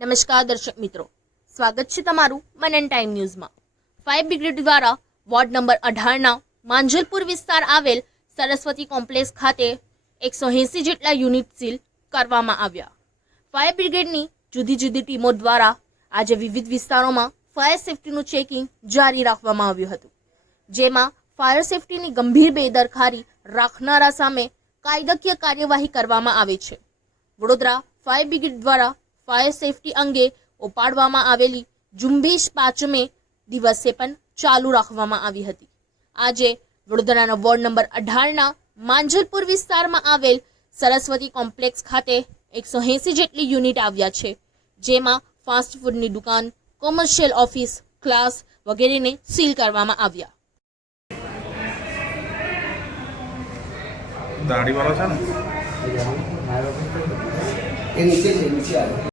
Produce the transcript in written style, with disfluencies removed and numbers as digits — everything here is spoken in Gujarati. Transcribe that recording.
નમસ્કાર દર્શક મિત્રો, સ્વાગત છે તમારું મનન ટાઈમ ન્યૂઝમાં। ફાયર બ્રિગેડ દ્વારા વોર્ડ નંબર 18ના માંજલપુર વિસ્તાર આવેલ સરસ્વતી કોમ્પ્લેક્સ ખાતે 180 જેટલા યુનિટ સીલ કરવામાં આવ્યા। ફાયર બ્રિગેડની જુદી જુદી ટીમો દ્વારા આજે વિવિધ વિસ્તારોમાં ફાયર સેફટીનું ચેકિંગ જારી રાખવામાં આવ્યું હતું, જેમાં ફાયર સેફટીની ગંભીર બેદરકારી રાખનારા સામે કાયદાકીય કાર્યવાહી કરવામાં આવે છે। વડોદરા ફાયર બ્રિગેડ દ્વારા ફાયર સેફટી અંગે ઉપાડવામાં આવેલી ઝુંબેશ 5મે દિવસે પણ ચાલુ રાખવામાં આવી હતી। આજે વડોદરાના વોર્ડ નંબર 18ના માંજલપુર વિસ્તારમાં આવેલ સરસ્વતી કોમ્પ્લેક્સ ખાતે 180 જેટલી યુનિટ આવ્યા છે, જેમાં ફાસ્ટ ફૂડની દુકાન, કોમર્શિયલ ઓફિસ, ક્લાસ વગેરેને સીલ કરવામાં આવ્યા। दाढ़ी वाला था ना ये नीचे आ रहा है।